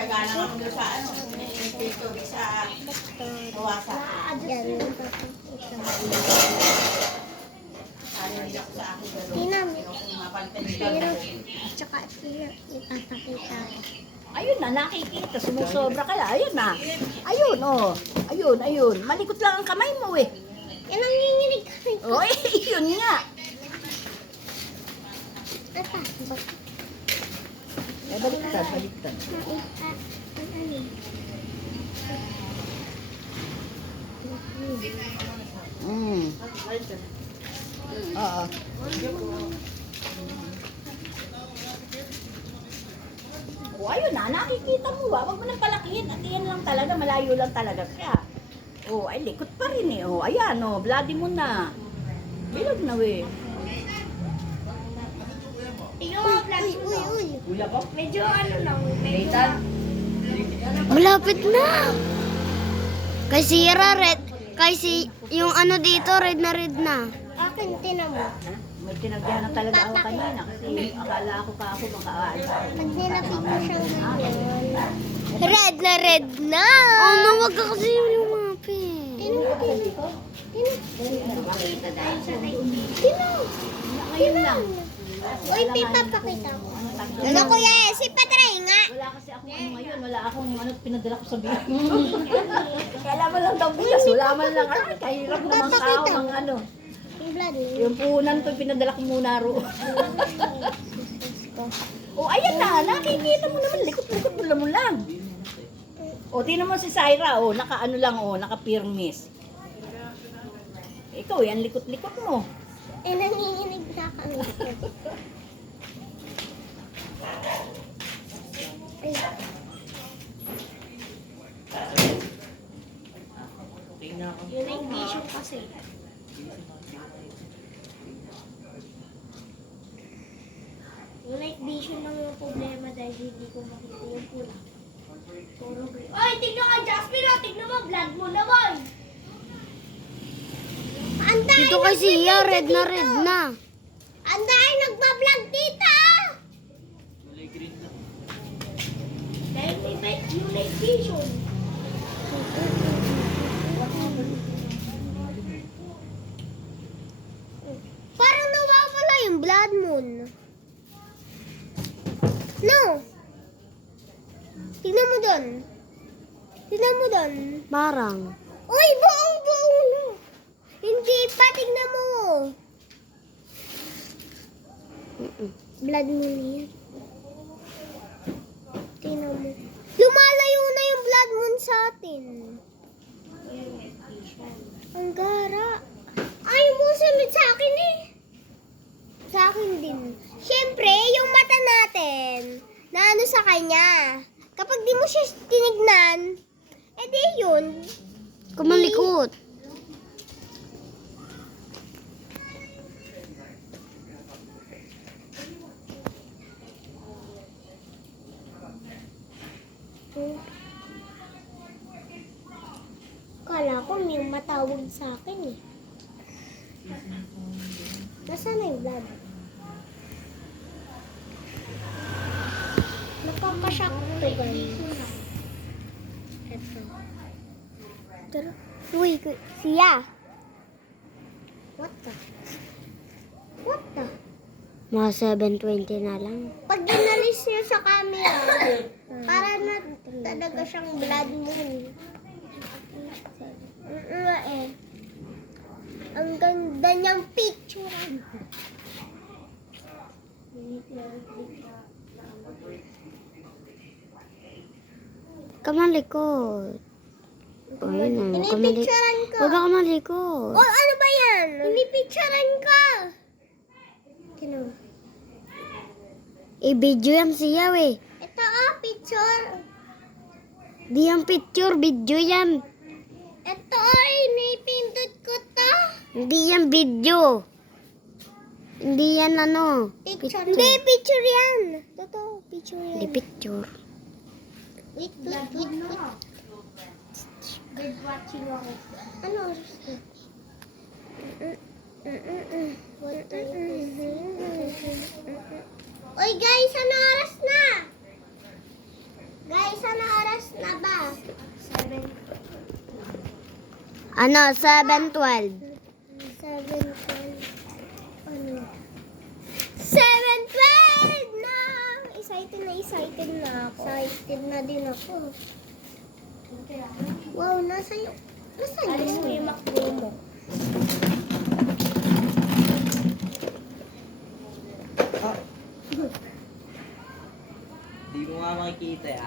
Nagkagana ako doon sa ano, iniintito sa kawasa. Yan. Narinig ako sa akin gano'n. Tinam. Mapantay Pero, tsaka siya, ipapakita ko. Ayun na, nakikita. Sumusobra ka na. Ayun na. Ayun, oh. Ayun, ayun. Malikot lang ang kamay mo eh. Yan ang nginginig ka. Oh, eh, yun nga. Ata, bak. Eh, baliktad, baliktad. Mm. Oo. Oh, ayun na, nakikita mo ba? Huwag mo nang palakihin. At yan lang talaga, malayo lang talaga siya. Oh, ay likot pa rin eh. Oh, ayan, oh, bloody mo na. Bilog na we. Tingnan mo, uy, uy, uy. Kuya ko? Medyo ano lang, medyo Nathan? Malapit na. Kay Sierra red. Kay yung ano dito red na. akin, tinan mo. May tinagyan na talaga ako kanina kasi akala ako ka ako makaalis. Pag nilapit mo siyang ganyan. Red na. Oh no, wag ka kasi lumapit. Tinan mo, tinan mo. Tinan mo. Pakita tayo sa kay. Tinan mo. Ngayon lang. Uy, papakita ko. Ano kuya, si Patray nga. Wala kasi ako ano ngayon, wala akong ano pinadala ko sa bilang. Kaya mo lang daw bigas, wala man lang ano, kahirap naman tao ang ano. Yung blood mo. Yung puhunan ko, pinadala ko muna ro. Oh, ayan na, nakikita mo naman, likot-likot mo lang. O, tingnan mo si Syra, oh, naka-ano lang, oh, naka-pirmis. Ikaw, yan, likot-likot mo. Eh, nanginginig na kami. Ay, yun ay vision kasi. Yung night vision lang yung problema dahil hindi ko makita yung pula. Puro gray. Ay, tignan ka, Jasmine! Oh, tignan mo, blood mo naman! Dito kay Sia, red na. Ang dahil nagpa-vlog dito! Dahil may yung night vision. Parang nawawala yung blood moon. No! Tignan mo doon. Tignan mo doon. Parang. Uy, buong-buong no. Hindi pa, tignan mo. Blood moon yan. Tignan mo. Lumalayo na yung blood moon sa atin. Ang gara. Ay, mo sunod sa akin eh. Sa akin din. Siyempre, yung mata natin, na ano sa kanya. Kapag di mo siya tinignan, edi yun. Kumalikot. Kala ko may matawag sa akin eh. Nasaan na yung blood? Nakakashock to guys. Ito. Tara. Uy, Sia. What the? What the? Mga 7:20 na lang. Pag ginalis niyo sa camera, para na talaga siyang blood moon. Eh. Ang ganda niyang picture. Kamalikot. O yun na. Inipicturean ko. Huwag ka kamalikot. Oh, ano ba yan? Inipicturean ko. Kino? I-video yan siya eh. Ito picture. Di yan picture, video yan. Ito inipindot ko to. Hindi yan video. Hindi yan ano. Picture. Hindi, picture yan. Totoo, picture yan. Hindi picture. Wait. Bird watching ako. Ano? Oy guys, ano oras na? Guys, ano oras na ba? 7. Ano, 7:12. 7:12. Ano? 7:12 na! Excited na ako. Excited na din ako. Wow, nasa yung McDo mo? Di mo nga makikita ya.